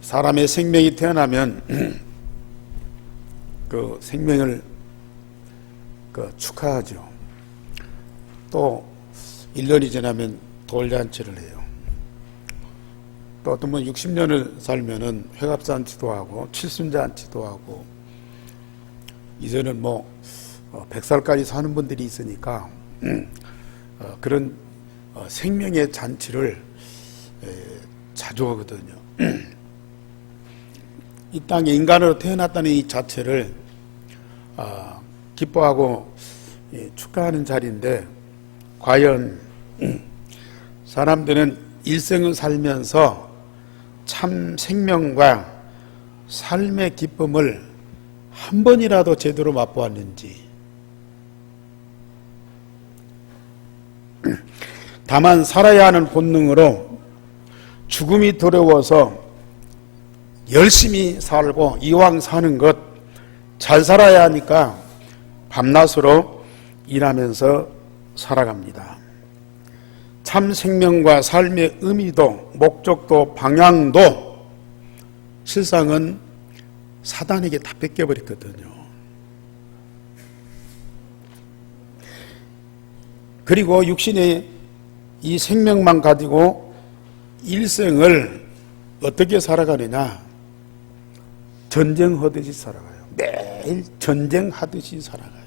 사람의 생명이 태어나면 그 생명을 축하하죠. 또 1년이 지나면 돌잔치를 해요. 또 어떤 분 60년을 살면은 회갑잔치도 하고 칠순잔치도 하고, 이제는 100살까지 사는 분들이 있으니까 그런 생명의 잔치를 자주 하거든요. 이 땅에 인간으로 태어났다는 이 자체를 기뻐하고 축하하는 자리인데, 과연 사람들은 일생을 살면서 참 생명과 삶의 기쁨을 한 번이라도 제대로 맛보았는지. 다만 살아야 하는 본능으로 죽음이 두려워서 열심히 살고 이왕 사는 것 잘 살아야 하니까 밤낮으로 일하면서 살아갑니다. 참 생명과 삶의 의미도 목적도 방향도 실상은 사단에게 다 뺏겨버렸거든요. 그리고 육신의 이 생명만 가지고 일생을 어떻게 살아가느냐? 전쟁하듯이 살아가요. 매일 전쟁하듯이 살아가요.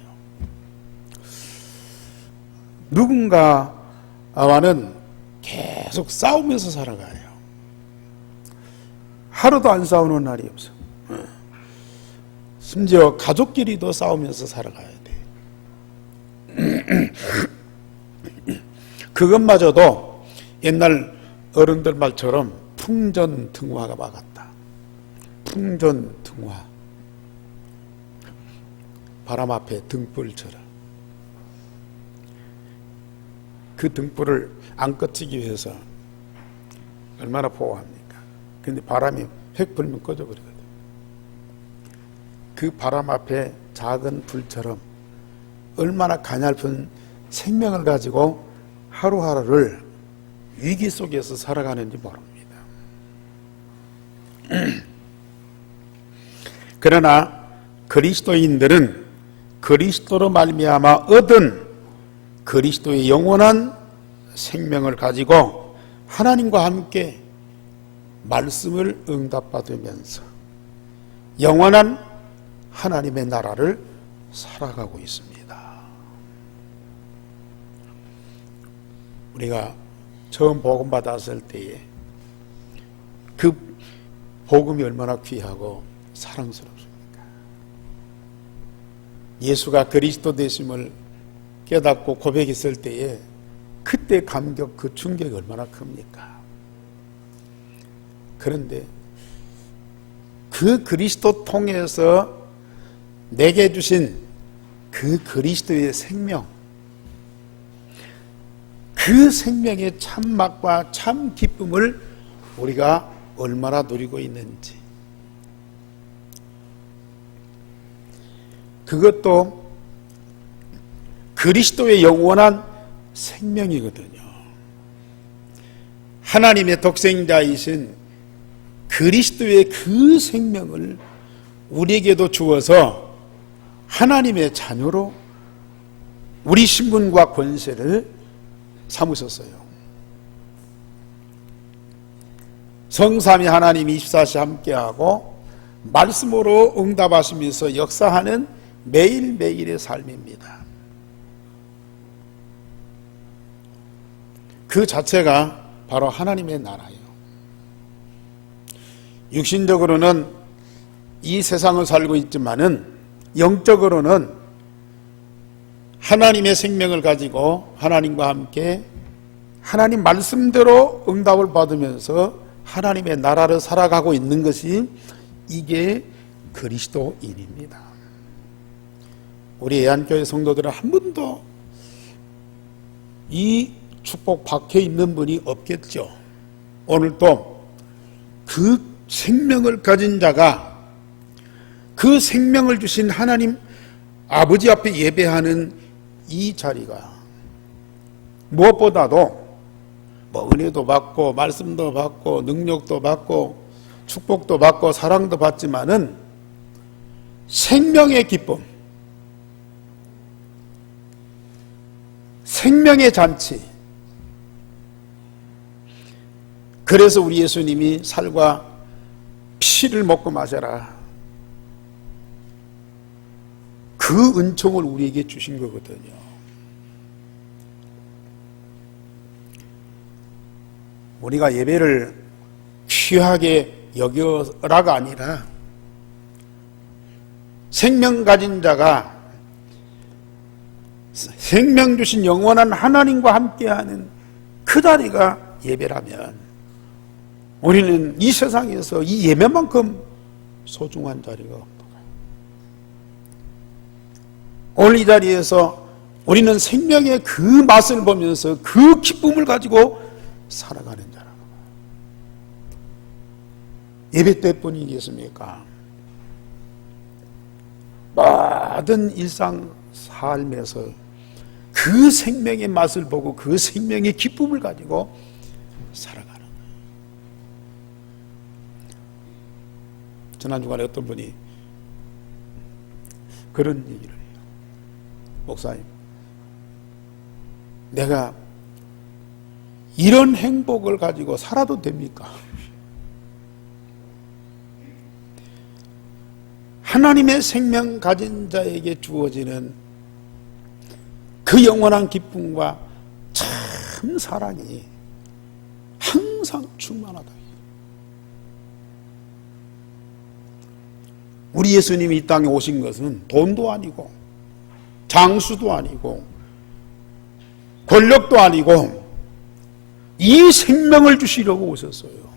누군가와는 계속 싸우면서 살아가요. 하루도 안 싸우는 날이 없어. 심지어 가족끼리도 싸우면서 살아가야 돼. 그것마저도 옛날 어른들 말처럼 풍전등화가 막았다. 풍전등화. 바람 앞에 등불처럼. 그 등불을 안 꺼치기 위해서 얼마나 보호합니까? 근데 바람이 획 불면 꺼져버리거든. 그 바람 앞에 작은 불처럼 얼마나 가냘픈 생명을 가지고 하루하루를 위기 속에서 살아가는지 모릅니다. 그러나 그리스도인들은 그리스도로 말미암아 얻은 그리스도의 영원한 생명을 가지고 하나님과 함께 말씀을 응답받으면서 영원한 하나님의 나라를 살아가고 있습니다. 우리가 처음 복음 받았을 때에 그 복음이 얼마나 귀하고 사랑스럽습니까? 예수가 그리스도 되심을 깨닫고 고백했을 때에 그때 감격, 그 충격이 얼마나 큽니까? 그런데 그 그리스도 통해서 내게 주신 그 그리스도의 생명, 그 생명의 참맛과 참 기쁨을 우리가 얼마나 누리고 있는지, 그것도 그리스도의 영원한 생명이거든요. 하나님의 독생자이신 그리스도의 그 생명을 우리에게도 주어서 하나님의 자녀로 우리 신분과 권세를 삼으셨어요. 성삼위 하나님 24시 함께하고 말씀으로 응답하시면서 역사하는 매일매일의 삶입니다. 그 자체가 바로 하나님의 나라예요. 육신적으로는 이 세상을 살고 있지만은 영적으로는 하나님의 생명을 가지고 하나님과 함께 하나님 말씀대로 응답을 받으면서 하나님의 나라를 살아가고 있는 것이 이게 그리스도인입니다. 우리 애안교회 성도들은 한 번도 이 축복 박혀 있는 분이 없겠죠. 오늘도 그 생명을 가진 자가 그 생명을 주신 하나님 아버지 앞에 예배하는 이 자리가 무엇보다도 은혜도 받고 말씀도 받고 능력도 받고 축복도 받고 사랑도 받지만은 생명의 기쁨, 생명의 잔치. 그래서 우리 예수님이 살과 피를 먹고 마셔라. 그 은총을 우리에게 주신 거거든요. 우리가 예배를 귀하게 여겨라가 아니라 생명 가진 자가 생명 주신 영원한 하나님과 함께하는 그 자리가 예배라면 우리는 이 세상에서 이 예배만큼 소중한 자리가 없다. 오늘 이 자리에서 우리는 생명의 그 맛을 보면서 그 기쁨을 가지고 살아가는 자라고. 예배 때뿐이겠습니까? 모든 일상 삶에서 그 생명의 맛을 보고 그 생명의 기쁨을 가지고 살아가는 거예요. 지난 주간에 어떤 분이 그런 얘기를 해요. 목사님, 내가 이런 행복을 가지고 살아도 됩니까? 하나님의 생명 가진 자에게 주어지는 그 영원한 기쁨과 참 사랑이 항상 충만하다. 우리 예수님이 이 땅에 오신 것은 돈도 아니고 장수도 아니고 권력도 아니고 이 생명을 주시려고 오셨어요.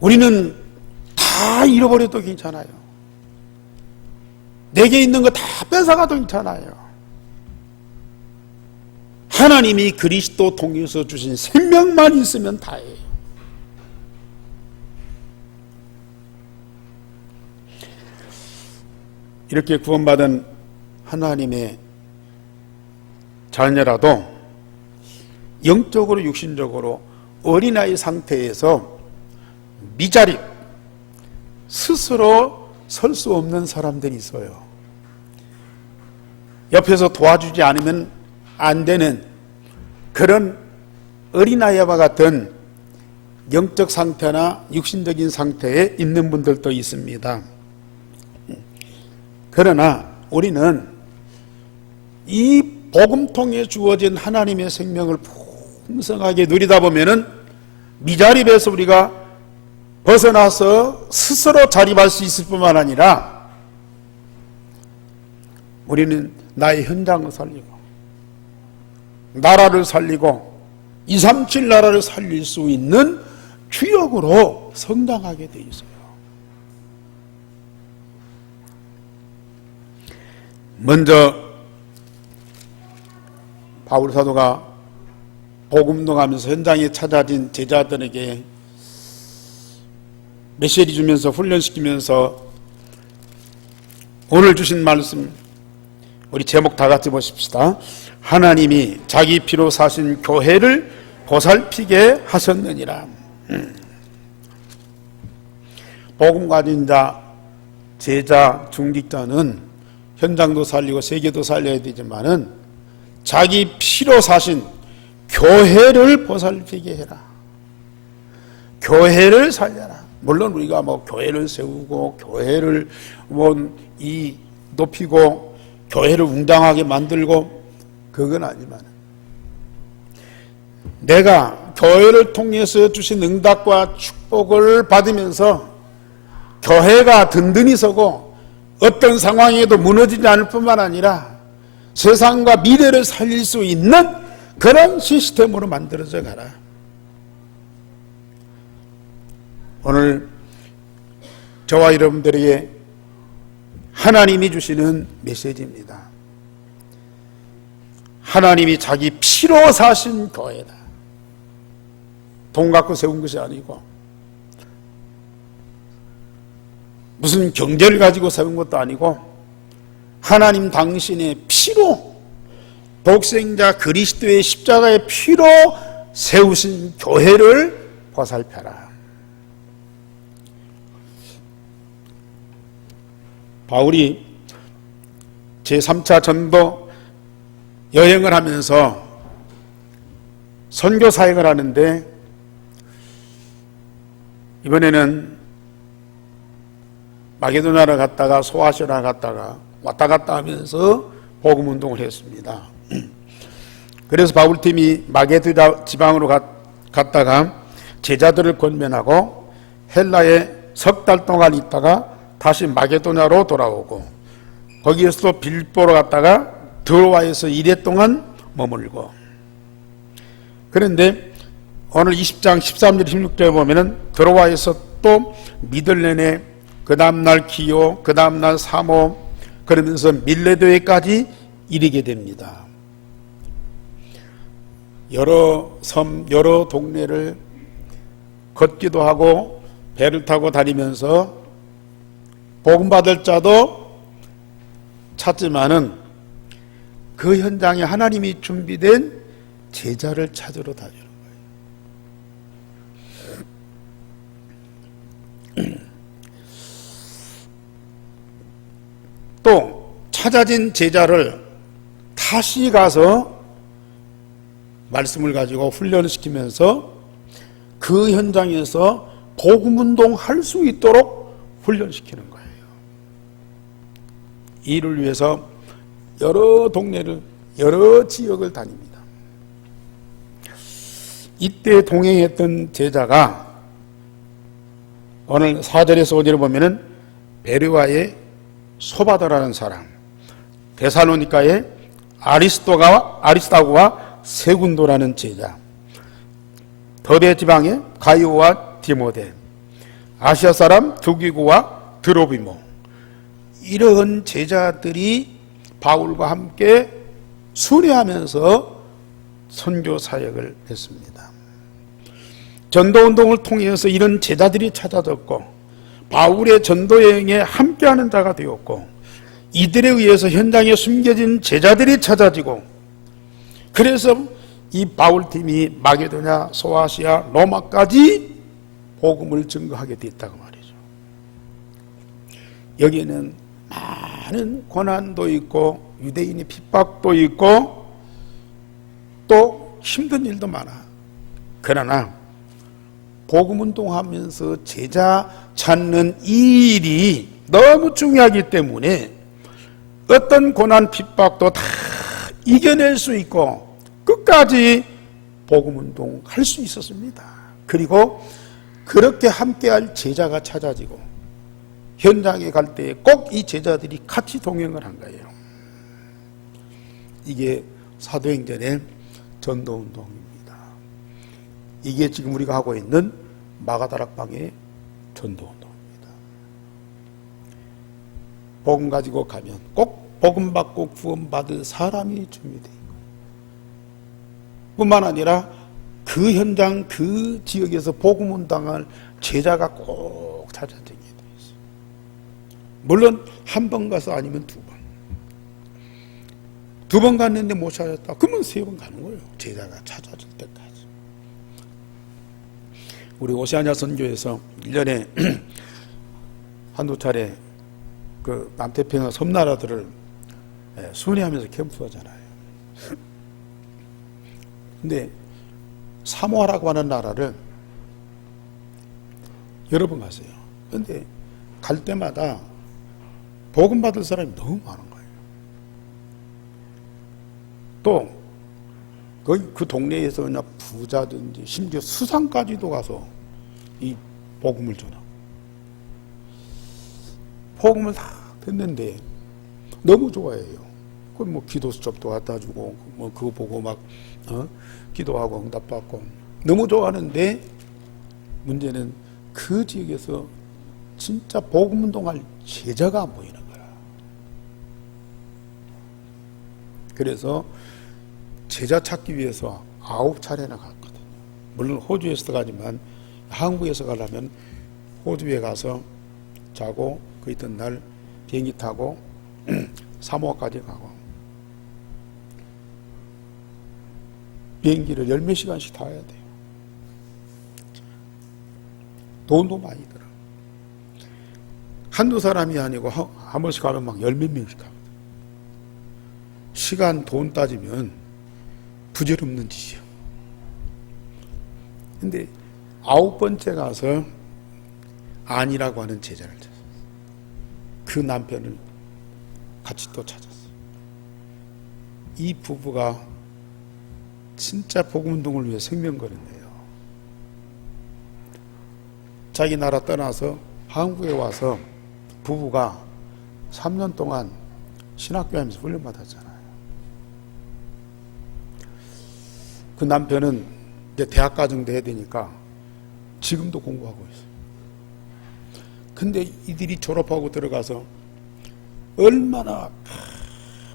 우리는 다 잃어버려도 괜찮아요. 내게 있는 거 다 뺏어가도 괜찮아요. 하나님이 그리스도 통해서 주신 생명만 있으면 다예요. 이렇게 구원받은 하나님의 자녀라도 영적으로 육신적으로 어린아이 상태에서 미자립, 스스로 설 수 없는 사람들이 있어요. 옆에서 도와주지 않으면 안 되는 그런 어린아이와 같은 영적 상태나 육신적인 상태에 있는 분들도 있습니다. 그러나 우리는 이 복음통에 주어진 하나님의 생명을 풍성하게 누리다 보면은 미자립에서 우리가 벗어나서 스스로 자립할 수 있을 뿐만 아니라 우리는 나의 현장을 살리고 나라를 살리고 237 나라를 살릴 수 있는 주역으로 성장하게 돼 있어요. 먼저 바울 사도가 복음동하면서 현장에 찾아진 제자들에게 메시지 주면서 훈련시키면서 오늘 주신 말씀 우리 제목 다 같이 보십시다. 하나님이 자기 피로 사신 교회를 보살피게 하셨느니라. 복음 가진 자, 제자, 중직자는 현장도 살리고 세계도 살려야 되지만은 자기 피로 사신 교회를 보살피게 해라. 교회를 살려라. 물론 우리가 교회를 세우고 교회를 높이고 교회를 웅장하게 만들고 그건 아니지만 내가 교회를 통해서 주신 응답과 축복을 받으면서 교회가 든든히 서고 어떤 상황에도 무너지지 않을 뿐만 아니라 세상과 미래를 살릴 수 있는 그런 시스템으로 만들어져 가라. 오늘 저와 여러분들에게 하나님이 주시는 메시지입니다. 하나님이 자기 피로 사신 교회다. 돈 갖고 세운 것이 아니고 무슨 경제를 가지고 세운 것도 아니고 하나님 당신의 피로 독생자 그리스도의 십자가의 피로 세우신 교회를 보살펴라. 바울이 제3차 전도 여행을 하면서 선교 사역을 하는데 이번에는 마게도냐를 갔다가 소아시아를 갔다가 왔다 갔다 하면서 복음 운동을 했습니다. 그래서 바울팀이 마게도냐 지방으로 갔다가 제자들을 권면하고 헬라에 석 달 동안 있다가 다시 마게도냐로 돌아오고 거기에서도 빌보로 갔다가 드로아에서 2회 동안 머물고, 그런데 오늘 20장 13절 16절에 보면은 드로아에서 또 미들레네, 그 다음날 기오, 그 다음날 사모, 그러면서 밀레도에까지 이르게 됩니다. 여러 섬, 여러 동네를 걷기도 하고 배를 타고 다니면서 복음받을 자도 찾지만은 그 현장에 하나님이 준비된 제자를 찾으러 다니는 거예요. 또 찾아진 제자를 다시 가서 말씀을 가지고 훈련시키면서 그 현장에서 복음운동 할 수 있도록 훈련시키는 거예요. 이를 위해서 여러 동네를, 여러 지역을 다닙니다. 이때 동행했던 제자가 오늘 4절에서 5절에 보면은 베르와의 소바더라는 사람, 데살로니가의 아리스타고와 세군도라는 제자, 더베 지방의 가이오와 디모데, 아시아 사람 두기고와 드로비모, 이런 제자들이 바울과 함께 순회하면서 선교 사역을 했습니다. 전도운동을 통해서 이런 제자들이 찾아졌고 바울의 전도여행에 함께하는 자가 되었고 이들에 의해서 현장에 숨겨진 제자들이 찾아지고, 그래서 이 바울팀이 마게도냐, 소아시아, 로마까지 복음을 증거하게 됐다고 말이죠. 여기에는 많은 고난도 있고 유대인의 핍박도 있고 또 힘든 일도 많아. 그러나 복음운동하면서 제자 찾는 이 일이 너무 중요하기 때문에 어떤 고난 핍박도 다 이겨낼 수 있고 끝까지 복음운동 할 수 있었습니다. 그리고 그렇게 함께할 제자가 찾아지고 현장에 갈 때 꼭 이 제자들이 같이 동행을 한 거예요. 이게 사도행전의 전도운동입니다. 이게 지금 우리가 하고 있는 마가다락방의 전도운동입니다. 복음 가지고 가면 꼭 복음 받고 구원받을 사람이 준비되어 있고, 뿐만 아니라 그 현장, 그 지역에서 복음 운동할 제자가 꼭 찾아지게 되어 있어요. 물론 한 번 가서 아니면 두 번. 두 번 갔는데 못 찾았다. 그러면 세 번 가는 거예요. 제자가 찾아질 때까지. 우리 오세아냐 선교에서 1년에 한두 차례 그 남태평양 섬나라들을 순회하면서 캠프하잖아요. 근데 사모아라고 하는 나라를 여러 번 갔어요. 그런데 갈 때마다 복음 받을 사람이 너무 많은 거예요. 또 거기 그 동네에서 그냥 부자든지 심지어 수상까지도 가서 이 복음을 전하고, 복음을 다 듣는데 너무 좋아해요. 그럼 뭐 기도 수첩도 갖다 주고 뭐 그거 보고 막 기도하고 응답받고 너무 좋아하는데, 문제는 그 지역에서 진짜 복음 운동할 제자가 안 보이는 거야. 그래서 제자 찾기 위해서 9차례나 갔거든. 물론 호주에서 가지만 한국에서 가려면 호주에 가서 자고 그 있던 날 비행기 타고 사모아까지 가고, 비행기를 10몇 시간씩 타야 돼요. 돈도 많이 들어. 한두 사람이 아니고 한 번씩 가면 막 10몇 명씩 가거든. 시간, 돈 따지면 부질없는 짓이야. 근데 9번째 가서 안이라고 하는 제자를 찾았어. 그 남편을 같이 또 찾았어. 이 부부가 진짜 복음운동을 위해 생명 걸었네요. 자기 나라 떠나서 한국에 와서 부부가 3년 동안 신학교 하면서 훈련받았잖아요. 그 남편은 이제 대학과정도 해야 되니까 지금도 공부하고 있어요. 근데 이들이 졸업하고 들어가서 얼마나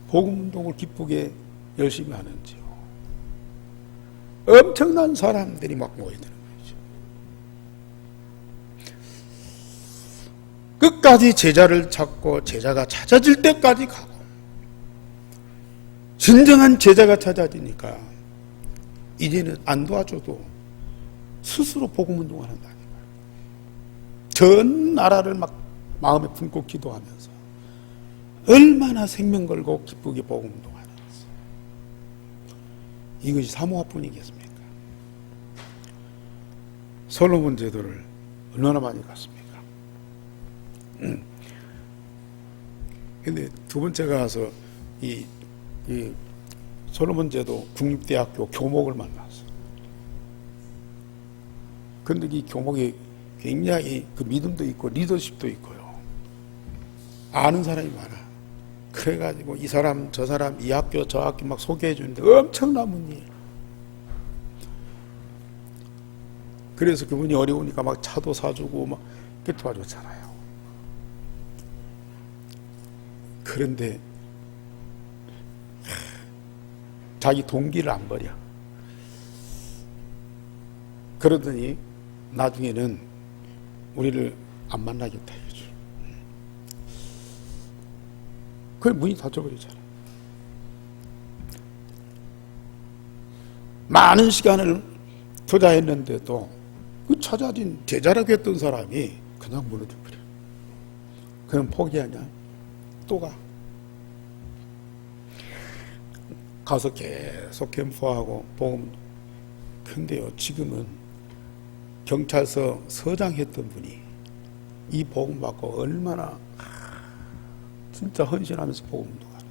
복음운동을 기쁘게 열심히 하는지요. 엄청난 사람들이 막 모여드는 거죠. 끝까지 제자를 찾고 제자가 찾아질 때까지 가고, 진정한 제자가 찾아지니까 이제는 안 도와줘도 스스로 복음운동을 한다니까요. 전 나라를 막 마음에 품고 기도하면서 얼마나 생명 걸고 기쁘게 복음운동하는지. 이것이 사모아뿐이겠습니까? 솔로몬 제도를 얼마나 많이 갔습니까? 근데 두 번째 가서 이 솔로몬 제도 국립대학교 교목을 만났어. 근데 이 교목이 굉장히 그 믿음도 있고 리더십도 있고요. 아는 사람이 많아. 그래가지고 이 사람 저 사람 이 학교 저 학교 막 소개해 주는데 엄청난 분이에요. 그래서 그분이 어려우니까 막 차도 사주고 막 이렇게 도와줬잖아요. 그런데 자기 동기를 안 버려. 그러더니 나중에는 우리를 안 만나겠다 이거죠. 그 문이 닫혀버리잖아. 많은 시간을 투자했는데도 그 찾아진 제자라고 했던 사람이 그냥 무너져버려. 그럼 포기하냐? 또 가. 가서 계속 캠프하고 복음. 근데요, 지금은 경찰서 서장 했던 분이 이 복음 받고 얼마나 진짜 헌신하면서 복음도 가는.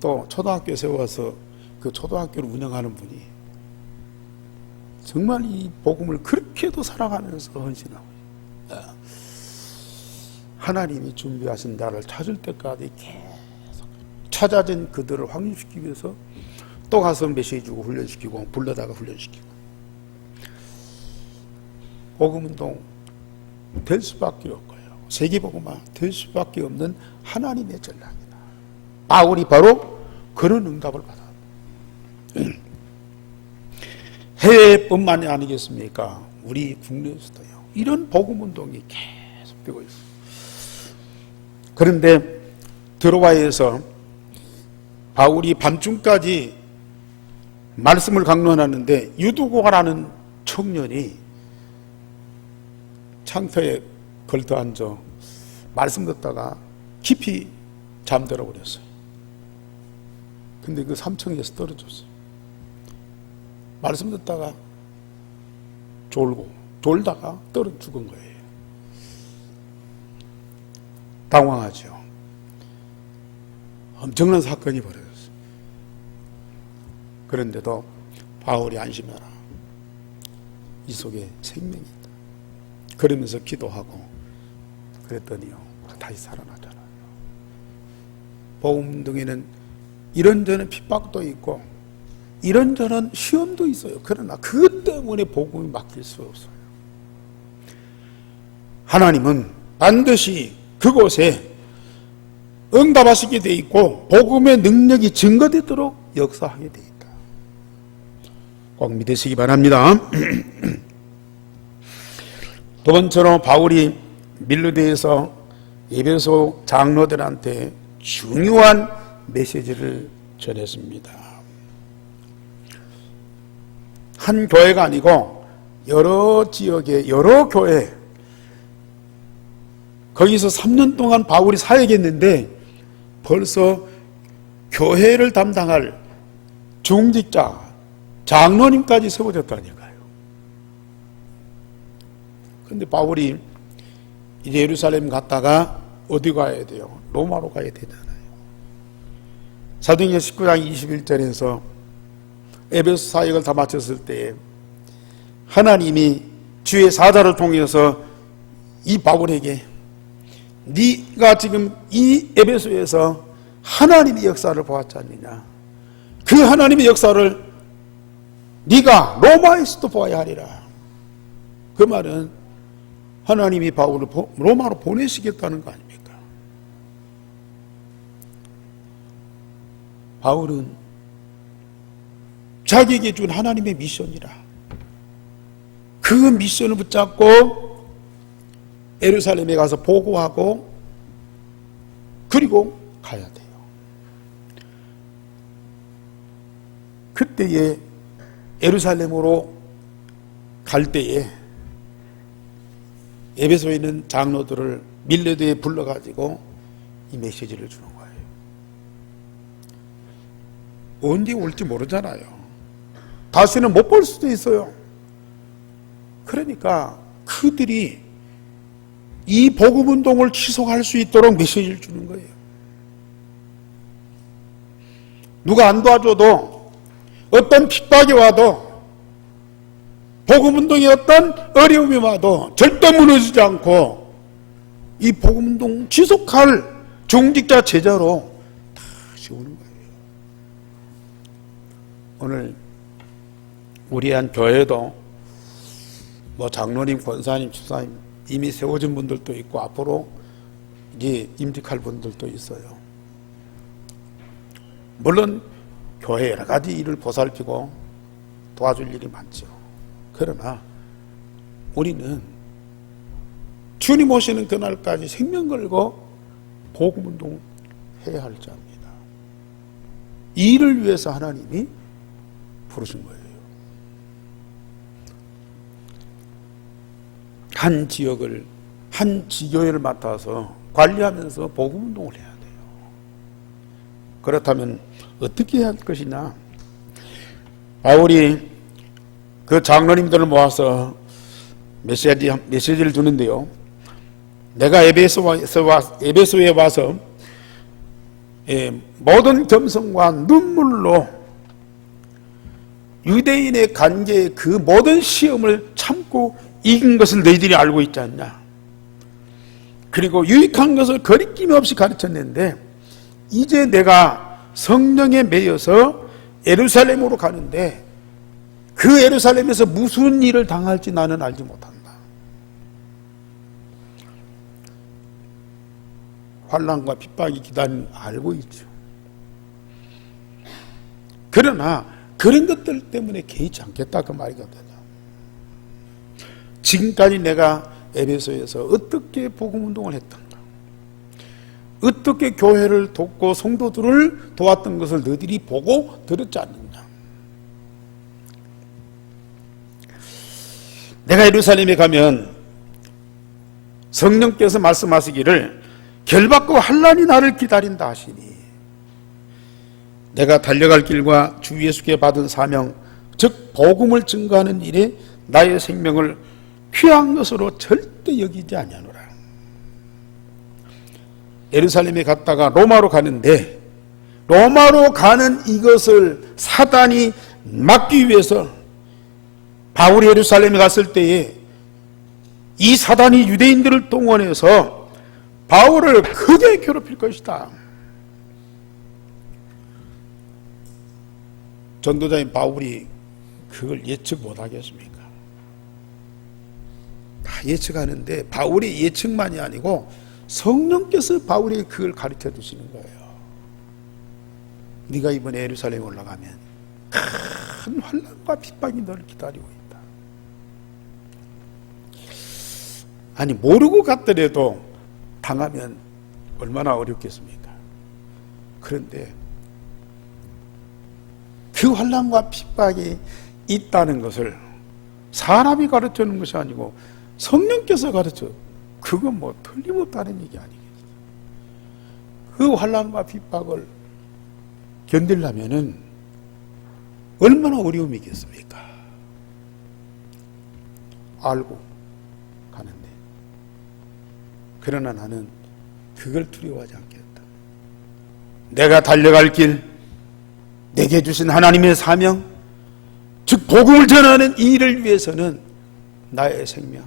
또 초등학교 세워서 그 초등학교를 운영하는 분이 정말 이 복음을 그렇게도 사랑하면서 헌신하고 있어요. 하나님이 준비하신 나를 찾을 때까지 계속 찾아진 그들을 확립시키기 위해서 또 가서 메시지 주고 훈련시키고 불러다가 훈련시키고. 복음운동 될 수밖에 없고요. 세계복음화 될 수밖에 없는 하나님의 전략이다. 바울이 바로 그런 응답을 받았다. 해외뿐만이 아니겠습니까? 우리 국내에서도요. 이런 복음운동이 계속되고 있습니다. 그런데 드로아에서 바울이 밤중까지 말씀을 강론하는데 유두고라는 청년이 창터에 걸터 앉아 말씀 듣다가 깊이 잠들어 버렸어요. 근데 그 삼층에서 떨어졌어요. 말씀 듣다가 졸다가 떨어 죽은 거예요. 당황하죠. 엄청난 사건이 벌어졌어요. 그런데도 바울이 안심해라. 이 속에 생명이 있다. 그러면서 기도하고 그랬더니요, 다시 살아나잖아요. 복음운동에는 이런저런 핍박도 있고 이런저런 시험도 있어요. 그러나 그 때문에 복음이 막힐 수 없어요. 하나님은 반드시 그곳에 응답하시게 돼 있고 복음의 능력이 증거되도록 역사하게 돼 있다. 꼭 믿으시기 바랍니다. 두 번째로 바울이 밀르대에서 에베소 장로들한테 중요한 메시지를 전했습니다. 한 교회가 아니고 여러 지역의 여러 교회, 거기서 3년 동안 바울이 사역했는데 벌써 교회를 담당할 중직자, 장로님까지 세워졌다니까요. 그런데 바울이 이제 예루살렘 갔다가 어디 가야 돼요? 로마로 가야 되잖아요. 사도행전 19장 21절에서 에베소 사역을 다 마쳤을 때 하나님이 주의 사자를 통해서 이 바울에게 네가 지금 이 에베소에서 하나님의 역사를 보았지 않느냐, 그 하나님의 역사를 네가 로마에서도 보아야 하리라. 그 말은 하나님이 바울을 로마로 보내시겠다는 거 아닙니까? 바울은 자기에게 준 하나님의 미션이라 그 미션을 붙잡고 예루살렘에 가서 보고하고 그리고 가야 돼요. 그때에 예루살렘으로 갈 때에 에베소에 있는 장로들을 밀레도에 불러가지고 이 메시지를 주는 거예요. 언제 올지 모르잖아요. 다시는 못 볼 수도 있어요. 그러니까 그들이 이 복음운동을 지속할 수 있도록 메시지를 주는 거예요. 누가 안 도와줘도 어떤 핍박이 와도 복음운동에 어떤 어려움이 와도 절대 무너지지 않고 이 복음운동 지속할 중직자 제자로 다 세우는 거예요. 오늘 우리 한 교회도 뭐 장로님, 권사님, 집사님 이미 세워진 분들도 있고 앞으로 이제 임직할 분들도 있어요. 물론 교회 여러 가지 일을 보살피고 도와줄 일이 많죠. 그러나 우리는 주님 오시는 그날까지 생명 걸고 복음운동 해야 할 자입니다. 이 일을 위해서 하나님이 부르신 거예요. 한 지역을, 한 지교회를 맡아서 관리하면서 복음운동을 해야 돼요. 그렇다면 어떻게 해야 할 것이냐? 바울이 그 장로님들을 모아서 메시지를 주는데요. 내가 에베소에 와서 모든 겸손과 눈물로 유대인의 관계의 그 모든 시험을 참고 이긴 것을 너희들이 알고 있지 않냐. 그리고 유익한 것을 거리낌 없이 가르쳤는데 이제 내가 성령에 매여서 예루살렘으로 가는데 그 예루살렘에서 무슨 일을 당할지 나는 알지 못한다. 환난과 핍박이 기다리는 알고 있죠. 그러나 그런 것들 때문에 개의치 않겠다 그 말이거든요. 지금까지 내가 에베소에서 어떻게 복음운동을 했던가, 어떻게 교회를 돕고 성도들을 도왔던 것을 너희들이 보고 들었지 않느냐. 내가 예루살렘에 가면 성령께서 말씀하시기를 결박과 환난이 나를 기다린다 하시니 내가 달려갈 길과 주 예수께 받은 사명 즉 복음을 증거하는 일에 나의 생명을 귀한 것으로 절대 여기지 아니하노라. 예루살렘에 갔다가 로마로 가는데 로마로 가는 이것을 사단이 막기 위해서 바울이 예루살렘에 갔을 때에 이 사단이 유대인들을 동원해서 바울을 크게 괴롭힐 것이다. 전도자인 바울이 그걸 예측 못하겠습니까? 다 예측하는데 바울의 예측만이 아니고 성령께서 바울에게 그걸 가르쳐 주시는 거예요. 네가 이번에 예루살렘에 올라가면 큰 환난과 핍박이 너를 기다리고 있다. 아니 모르고 갔더라도 당하면 얼마나 어렵겠습니까? 그런데 그 환난과 핍박이 있다는 것을 사람이 가르쳐주는 것이 아니고 성령께서 가르쳐. 그건 뭐 틀림없다는 얘기 아니겠어요. 그 환난과 핍박을 견디려면은 얼마나 어려움이겠습니까? 알고 가는데. 그러나 나는 그걸 두려워하지 않겠다. 내가 달려갈 길, 내게 주신 하나님의 사명, 즉 복음을 전하는 이 일을 위해서는 나의 생명,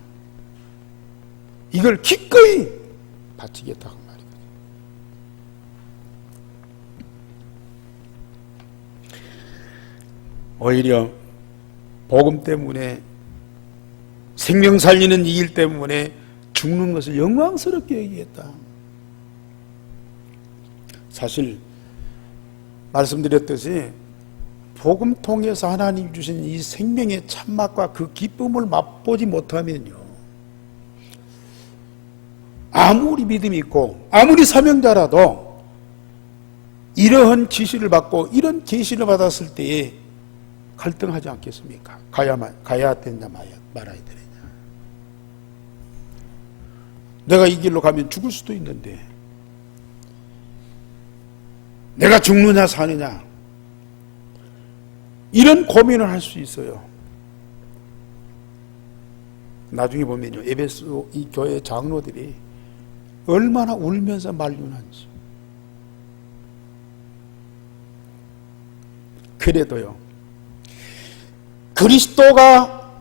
이걸 기꺼이 바치겠다고 말이거든요. 오히려 복음 때문에, 생명 살리는 이 일 때문에 죽는 것을 영광스럽게 여기겠다. 사실 말씀드렸듯이 복음 통해서 하나님 주신 이 생명의 참맛과 그 기쁨을 맛보지 못하면요, 아무리 믿음이 있고 아무리 사명자라도 이러한 지시를 받고 이런 계시를 받았을 때에 갈등하지 않겠습니까? 가야 되냐 말아야 되느냐. 내가 이 길로 가면 죽을 수도 있는데 내가 죽느냐 사느냐, 이런 고민을 할 수 있어요. 나중에 보면요, 에베소 이 교회 장로들이 얼마나 울면서 만류한지. 그래도요, 그리스도가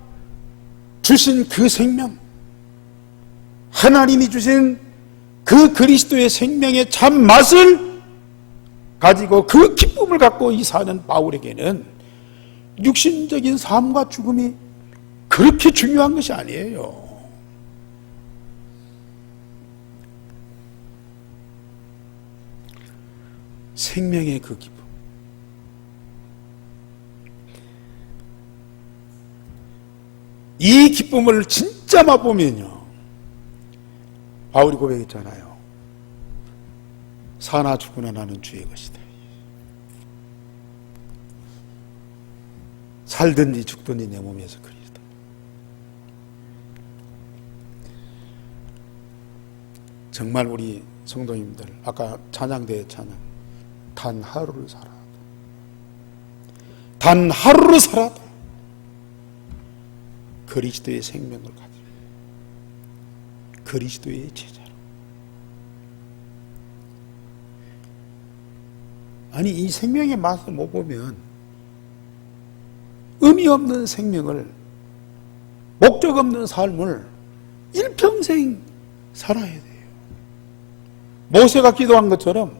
주신 그 생명, 하나님이 주신 그 그리스도의 생명의 참 맛을 가지고 그 기쁨을 갖고 이 사는 바울에게는 육신적인 삶과 죽음이 그렇게 중요한 것이 아니에요. 생명의 그 기쁨, 이 기쁨을 진짜 맛보면요, 바울이 고백했잖아요. 사나 죽으나 나는 주의 것이다. 살든지 죽든지 내 몸에서 그리스도. 정말 우리 성도님들, 아까 찬양대의 찬양, 단 하루를 살아, 단 하루를 살아도 그리스도의 생명을 가지고 그리스도의 제자로. 아니, 이 생명의 맛을 못 보면 의미 없는 생명을, 목적 없는 삶을 일평생 살아야 돼요. 모세가 기도한 것처럼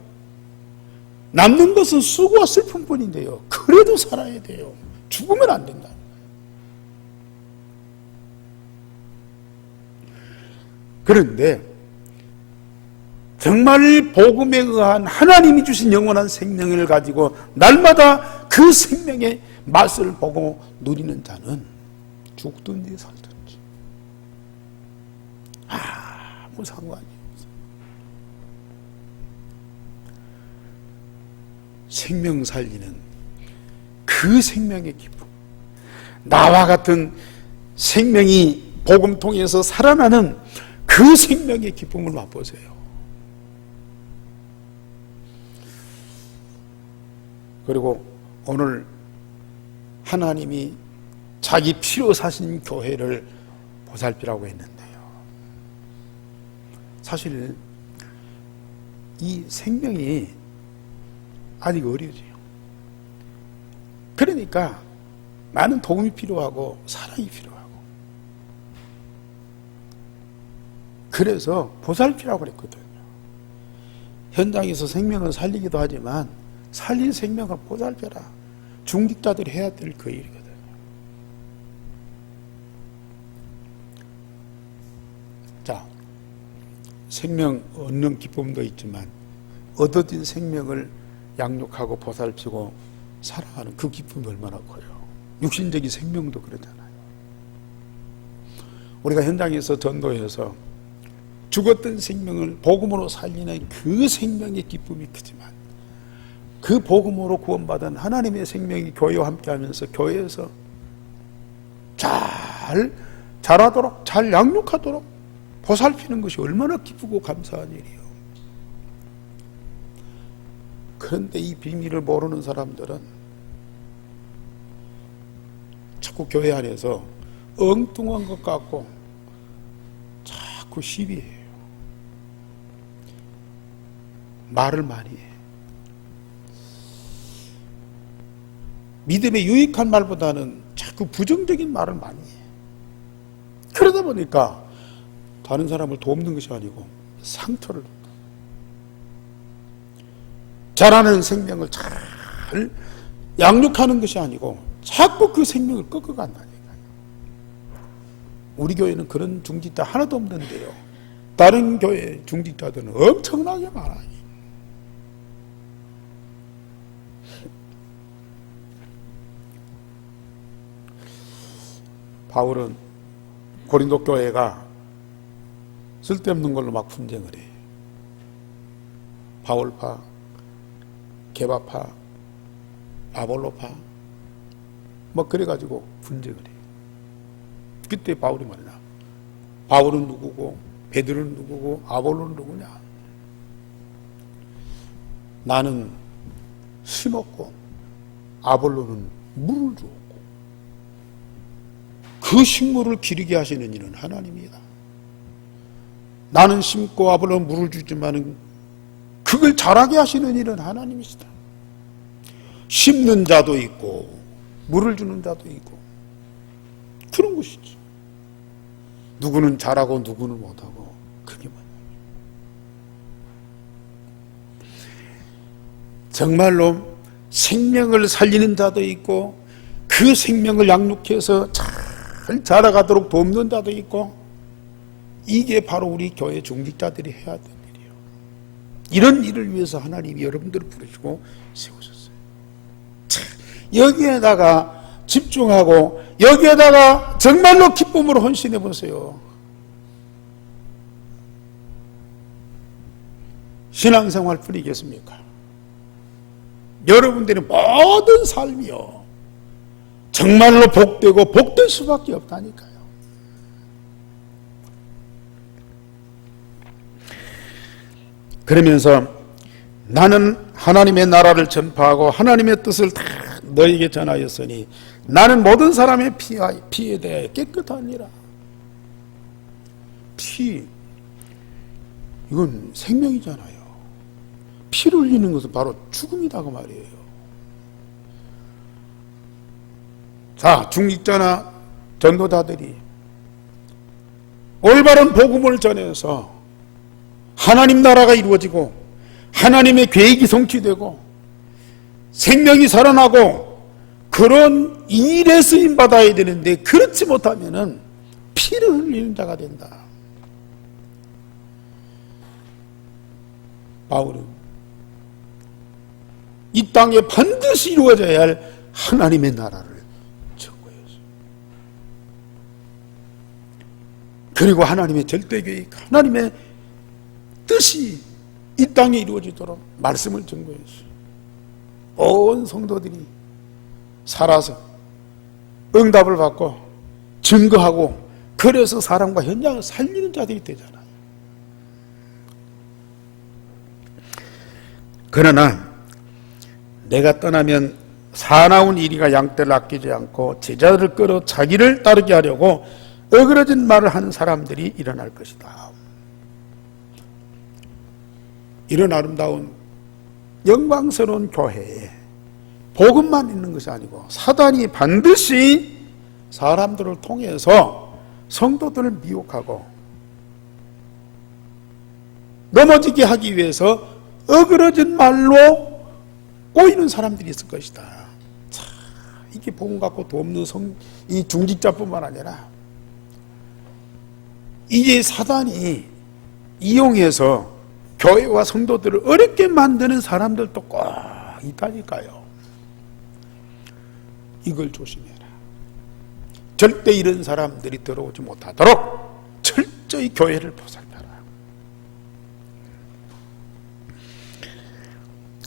남는 것은 수고와 슬픔뿐인데요, 그래도 살아야 돼요. 죽으면 안 된다. 그런데 정말 복음에 의한 하나님이 주신 영원한 생명을 가지고 날마다 그 생명의 맛을 보고 누리는 자는 죽든지 살든지 아무 상관이 없어요. 생명 살리는 그 생명의 기쁨, 나와 같은 생명이 복음 통해서 살아나는 그 생명의 기쁨을 맛보세요. 그리고 오늘 하나님이 자기 피로 사신 교회를 보살피라고 했는데요, 사실 이 생명이 아직 어려져요. 그러니까 많은 도움이 필요하고 사랑이 필요하고, 그래서 보살피라고 그랬거든요. 현장에서 생명을 살리기도 하지만 살린 생명을 보살펴라. 중직자들이 해야 될 그 일이거든요. 자, 생명 얻는 기쁨도 있지만 얻어진 생명을 양육하고 보살피고 살아가는 그 기쁨이 얼마나 커요. 육신적인 생명도 그러잖아요. 우리가 현장에서 전도해서 죽었던 생명을 복음으로 살리는 그 생명의 기쁨이 크지만 그 복음으로 구원받은 하나님의 생명이 교회와 함께하면서 교회에서 잘 자라도록, 잘 양육하도록 보살피는 것이 얼마나 기쁘고 감사한 일이요. 그런데 이 비밀을 모르는 사람들은 자꾸 교회 안에서 엉뚱한 것 같고 자꾸 시비해요. 말을 많이 해. 믿음에 유익한 말보다는 자꾸 부정적인 말을 많이 해. 그러다 보니까 다른 사람을 돕는 것이 아니고 상처를 준다. 자라는 생명을 잘 양육하는 것이 아니고 자꾸 그 생명을 꺾어간다니까요. 우리 교회는 그런 중직자 하나도 없는데요, 다른 교회 중직자들은 엄청나게 많아요. 바울은 고린도 교회가 쓸데없는 걸로 막 분쟁을 해. 바울파, 게바파, 아볼로파, 뭐 그래가지고 분쟁을 해. 그때 바울이 말이야, 바울은 누구고 베드로는 누구고 아볼로는 누구냐? 나는 심었고 아볼로는 물을 주었고 그 식물을 기르게 하시는 이는 하나님이다. 나는 심고 아볼로는 물을 주지만 그걸 자라게 하시는 이는 하나님이시다. 심는 자도 있고 물을 주는 자도 있고 그런 것이지. 누구는 잘하고 누구는 못하고 그게 뭐냐. 정말로 생명을 살리는 자도 있고 그 생명을 양육해서 잘 자라가도록 돕는 자도 있고, 이게 바로 우리 교회 중직자들이 해야 되는 일이에요. 이런 일을 위해서 하나님이 여러분들을 부르시고 세우셨어요. 여기에다가 집중하고 여기에다가 정말로 기쁨으로 헌신해 보세요. 신앙생활 뿐이겠습니까? 여러분들의 모든 삶이요 정말로 복되고 복될 수밖에 없다니까요. 그러면서 나는 하나님의 나라를 전파하고 하나님의 뜻을 다 너에게 전하였으니 나는 모든 사람의 피에 대하여 깨끗하니라. 피, 이건 생명이잖아요. 피를 흘리는 것은 바로 죽음이다고 말이에요. 자, 중직자나 전도자들이 올바른 복음을 전해서 하나님 나라가 이루어지고 하나님의 계획이 성취되고 생명이 살아나고 그런 일에 쓰임 받아야 되는데, 그렇지 못하면은 피를 흘리는 자가 된다. 바울은 이 땅에 반드시 이루어져야 할 하나님의 나라를 전거했어요. 그리고 하나님의 절대계획, 하나님의 뜻이 이 땅에 이루어지도록 말씀을 전거했어요. 온 성도들이 살아서 응답을 받고 증거하고 그래서 사람과 현장을 살리는 자들이 되잖아요. 그러나 내가 떠나면 사나운 이리가 양떼를 아끼지 않고 제자들을 끌어 자기를 따르게 하려고 어그러진 말을 하는 사람들이 일어날 것이다. 이런 아름다운 영광스러운 교회에 복음만 있는 것이 아니고 사단이 반드시 사람들을 통해서 성도들을 미혹하고 넘어지게 하기 위해서 어그러진 말로 꼬이는 사람들이 있을 것이다. 자, 이게 복음 갖고 돕는 이 중직자뿐만 아니라 이게 사단이 이용해서 교회와 성도들을 어렵게 만드는 사람들도 꼭 있다니까요. 이걸 조심해라. 절대 이런 사람들이 들어오지 못하도록 철저히 교회를 보살펴라.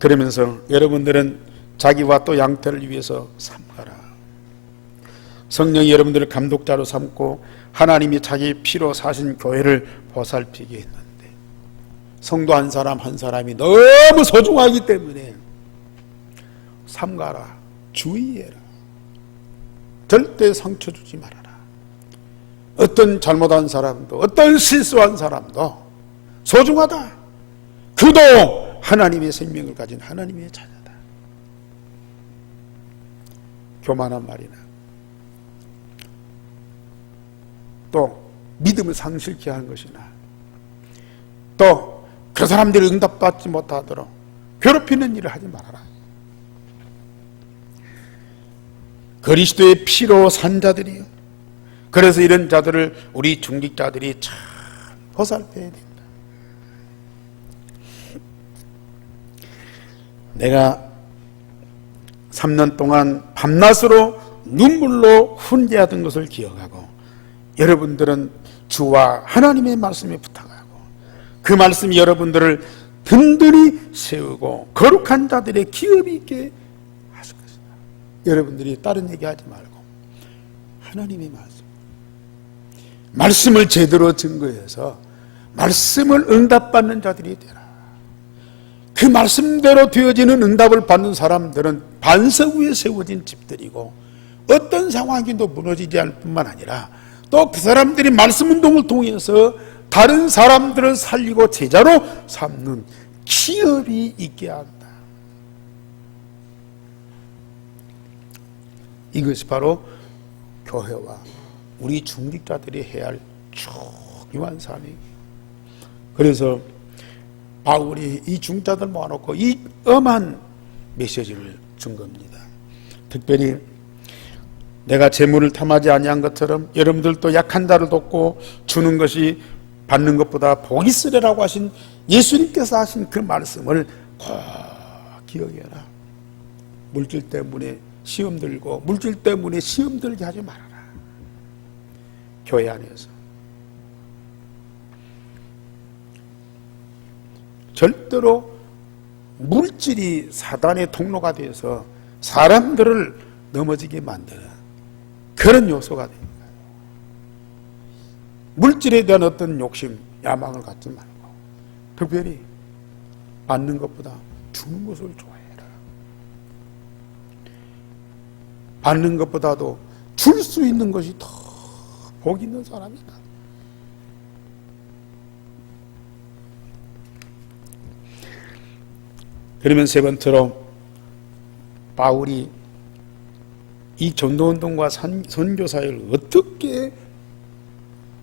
그러면서 여러분들은 자기와 또 양태를 위해서 삼가라. 성령이 여러분들을 감독자로 삼고 하나님이 자기 피로 사신 교회를 보살피게 했는데, 성도 한 사람 한 사람이 너무 소중하기 때문에 삼가라. 주의해라. 절대 상처 주지 말아라. 어떤 잘못한 사람도, 어떤 실수한 사람도 소중하다. 그도 하나님의 생명을 가진 하나님의 자녀다. 교만한 말이나 또 믿음을 상실케 하는 것이나 또 그 사람들이 응답받지 못하도록 괴롭히는 일을 하지 말아라. 그리스도의 피로 산 자들이요. 그래서 이런 자들을 우리 중직자들이 참 보살펴야 된다. 내가 3년 동안 밤낮으로 눈물로 훈계하던 것을 기억하고, 여러분들은 주와 하나님의 말씀에 붙어가고 그 말씀이 여러분들을 든든히 세우고 거룩한 자들의 기업이 있게 하실 것이다. 여러분들이 다른 얘기하지 말고 하나님의 말씀을 제대로 증거해서 말씀을 응답받는 자들이 되라. 그 말씀대로 되어지는 응답을 받는 사람들은 반석 위에 세워진 집들이고 어떤 상황에도 무너지지 않을 뿐만 아니라 또 그 사람들이 말씀 운동을 통해서 다른 사람들을 살리고 제자로 삼는 기업이 있게 한다. 이것이 바로 교회와 우리 중직자들이 해야 할 중요한 사명이에요. 그래서 바울이 이 중자들 모아놓고 이 엄한 메시지를 준 겁니다. 특별히 내가 재물을 탐하지 아니한 것처럼 여러분들도 약한 자를 돕고 주는 것이 받는 것보다 복이 있으리라고 하신 예수님께서 하신 그 말씀을 꼭 기억해라. 물질 때문에 시험 들고 물질 때문에 시험 들게 하지 말아라. 교회 안에서 절대로 물질이 사단의 통로가 되어서 사람들을 넘어지게 만드는 그런 요소가 됩니다. 물질에 대한 어떤 욕심, 야망을 갖지 말고 특별히 받는 것보다 주는 것을 좋아해라. 받는 것보다도 줄 수 있는 것이 더 복 있는 사람이다. 그러면 세 번째로 바울이 이 전도운동과 선교사역을 어떻게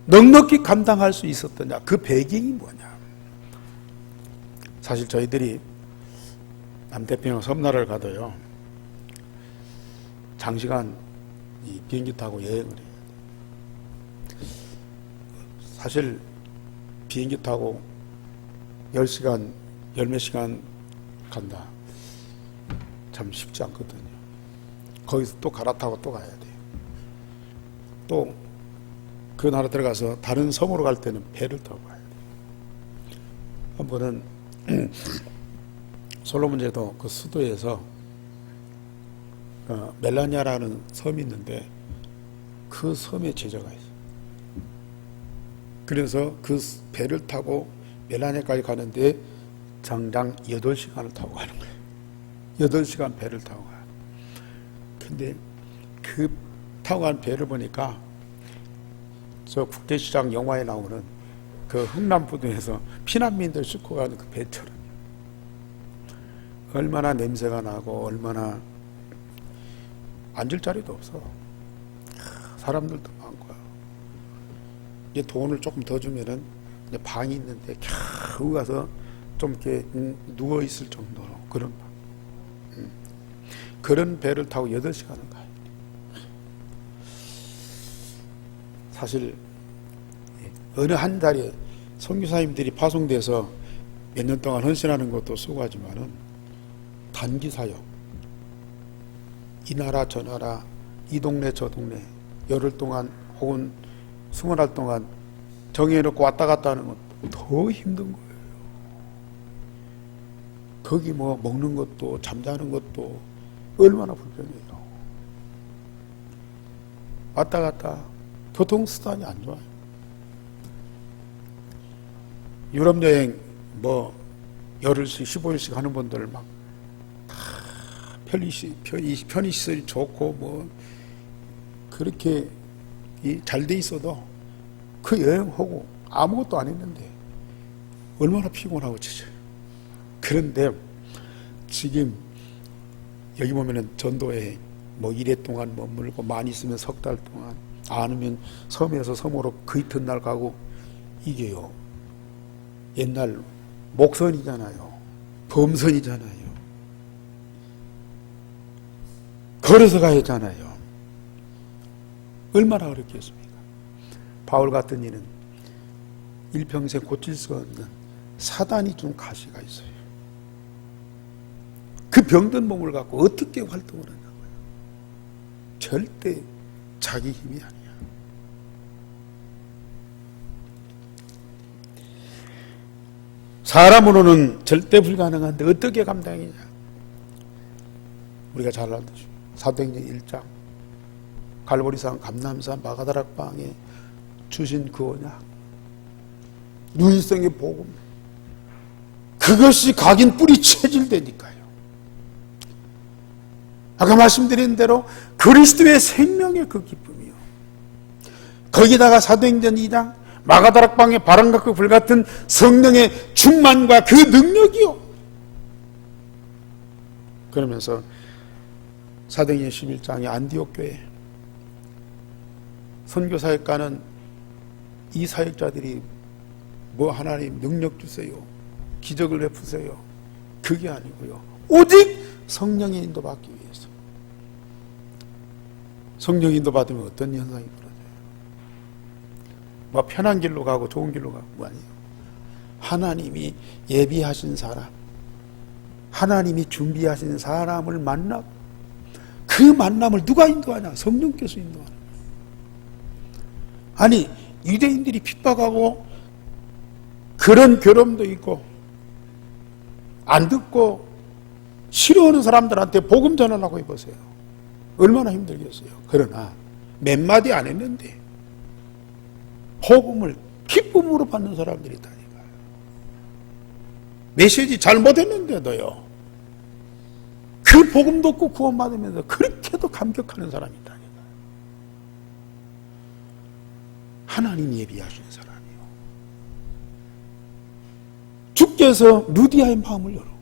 넉넉히 감당할 수 있었더냐, 그 배경이 뭐냐. 사실 저희들이 남태평양 섬나라를 가도요 장시간 이 비행기 타고 여행을 해요. 사실 비행기 타고 10시간, 열몇 시간 간다. 참 쉽지 않거든요. 거기서 또 갈아타고 또 가야 돼요. 또 그 나라 들어가서 다른 섬으로 갈 때는 배를 타고 가야 돼요. 한 번은 솔로몬 제도 그 수도에서 멜라니아라는 섬이 있는데 그 섬에 제자가 있어요. 그래서 그 배를 타고 멜라니아까지 가는데 정장 8시간을 타고 가는 거예요. 8시간 배를 타고 가요. 근데 그 타고 간 배를 보니까 저 국제시장 영화에 나오는 그 흥남부두에서 피난민들 싣고 가는 그 배처럼 얼마나 냄새가 나고 얼마나 앉을 자리도 없어. 사람들도 많고요. 이제 돈을 조금 더 주면은 이제 방이 있는데 겨우 가서 좀 이렇게 누워 있을 정도로 그런 배를 타고 8시간을 가요. 사실 어느 한 달에 선교사님들이 파송돼서 몇 년 동안 헌신하는 것도 수고하지만은 단기 사역, 이 나라 저 나라, 이 동네 저 동네 열흘 동안 혹은 20날 동안 정해놓고 왔다 갔다 하는 건 더 힘든 거예요. 거기 뭐 먹는 것도 잠자는 것도 얼마나 불편해요. 왔다 갔다 교통수단이 안 좋아요. 유럽 여행 뭐 열흘씩 15일씩 하는 분들 막 다 편의시설이 좋고 뭐 그렇게 잘 돼 있어도 그 여행하고 아무것도 안 했는데 얼마나 피곤하고 지쳐요. 그런데 지금 여기 보면은 전도에 뭐 이래 동안 머물고 많이 있으면 석 달 동안, 아니면 섬에서 섬으로 그 이튿날 가고, 이게요 옛날 목선이잖아요. 범선이잖아요. 걸어서 가야 하잖아요. 얼마나 어렵겠습니까? 바울 같은 이는 일평생 고칠 수 없는 사단이 준 가시가 있어요. 그 병든 몸을 갖고 어떻게 활동을 하냐고요. 절대 자기 힘이 아니야. 사람으로는 절대 불가능한데 어떻게 감당이냐. 우리가 잘 알듯이 사도행전 1장 갈보리산 감람산 마가다락방에 주신 그 언약, 유일성의 복음, 그것이 각인 뿌리 체질되니까요. 아까 말씀드린 대로 그리스도의 생명의 그 기쁨이요, 거기다가 사도행전 2장 마가다락방의 바람과 그 불같은 성령의 충만과 그 능력이요. 그러면서 사도행전 11장의 안디옥 교회 선교사역가는 이 사역자들이 뭐 하나님 능력 주세요, 기적을 베푸세요, 그게 아니고요, 오직 성령의 인도받기 위해서. 성령 인도 받으면 어떤 현상이 벌어져요? 뭐 편한 길로 가고 좋은 길로 가고 뭐 아니에요. 하나님이 예비하신 사람, 하나님이 준비하신 사람을 만나고, 그 만남을 누가 인도하냐? 성령께서 인도하는 거예요. 아니, 유대인들이 핍박하고 그런 괴로움도 있고 안 듣고 싫어하는 사람들한테 복음 전하라고 해보세요. 얼마나 힘들겠어요. 그러나 몇 마디 안 했는데 복음을 기쁨으로 받는 사람들이 있다니까요. 메시지 잘못했는데도요, 그 복음 듣고 구원받으면서 그렇게도 감격하는 사람이 있다니까요. 하나님 예비하신 사람이요. 주께서 루디아의 마음을 열어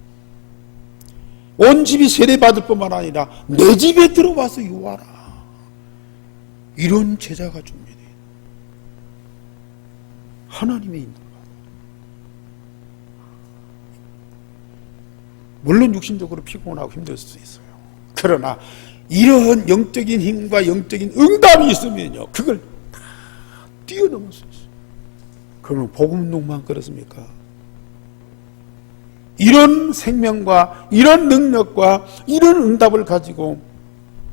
온 집이 세례받을 뿐만 아니라 내 집에 들어와서 유하라, 이런 제자가 준비돼요. 하나님의 인도를 받아요. 물론 육신적으로 피곤하고 힘들 수 있어요. 그러나 이러한 영적인 힘과 영적인 응답이 있으면요, 그걸 다 뛰어넘을 수 있어요. 그러면 복음운동만 그렇습니까? 이런 생명과 이런 능력과 이런 응답을 가지고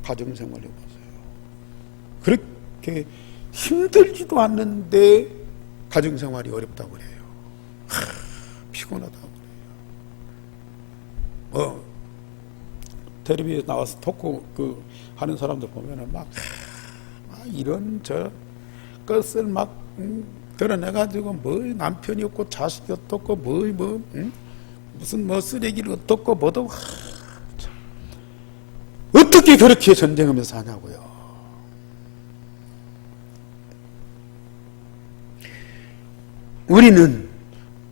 가정생활 해보세요. 그렇게 힘들지도 않는데 가정생활이 어렵다고 그래요. 피곤하다고 그래요. 텔레비에 나와서 토크 하는 사람들 보면은 막 이런 저 것을 막 드러내가지고 뭐 남편이 없고 자식이 어떻고 무슨 뭐 쓰레기를 어떻고 뭐도, 어떻게 그렇게 전쟁하면서 사냐고요. 우리는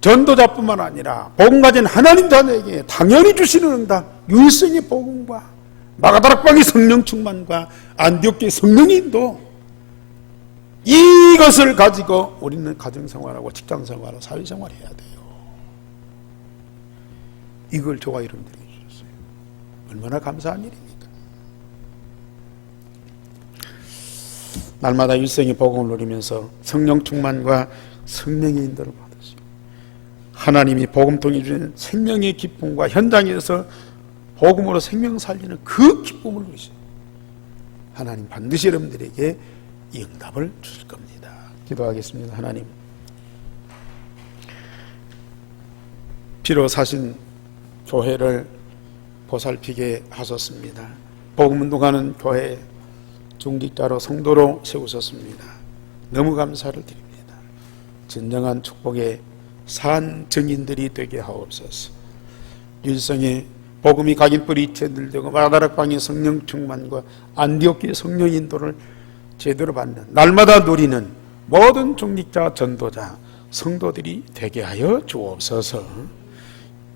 전도자뿐만 아니라 복음 가진 하나님 자녀에게 당연히 주시는 응답, 유일성의 복음과 마가다락방의 성령 충만과 안디옥교의 성령인도, 이것을 가지고 우리는 가정생활하고 직장생활하고 사회생활해야 돼요. 이걸 저와 여러분들에게 주셨어요. 얼마나 감사한 일입니까? 날마다 일생의 복음을 누리면서 성령 충만과 성령의 인도를 받으시고, 하나님이 복음 통해 주는 생명의 기쁨과 현장에서 복음으로 생명 살리는 그 기쁨을 누리시고, 하나님 반드시 여러분들에게 이 응답을 주실 겁니다. 기도하겠습니다. 하나님, 피로 사신 교회를 보살피게 하셨습니다. 복음운동하는 교회 중직자로 성도로 세우셨습니다. 너무 감사를 드립니다. 진정한 축복의 산 증인들이 되게 하옵소서. 일성의 복음이 각인뿌리 제들되고 마다락방의 성령 충만과 안디옥의 성령 인도를 제대로 받는 날마다 누리는 모든 중직자 전도자 성도들이 되게 하여 주옵소서.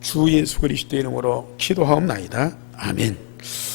주 예수 그리스도의 이름으로 기도하옵나이다. 아멘.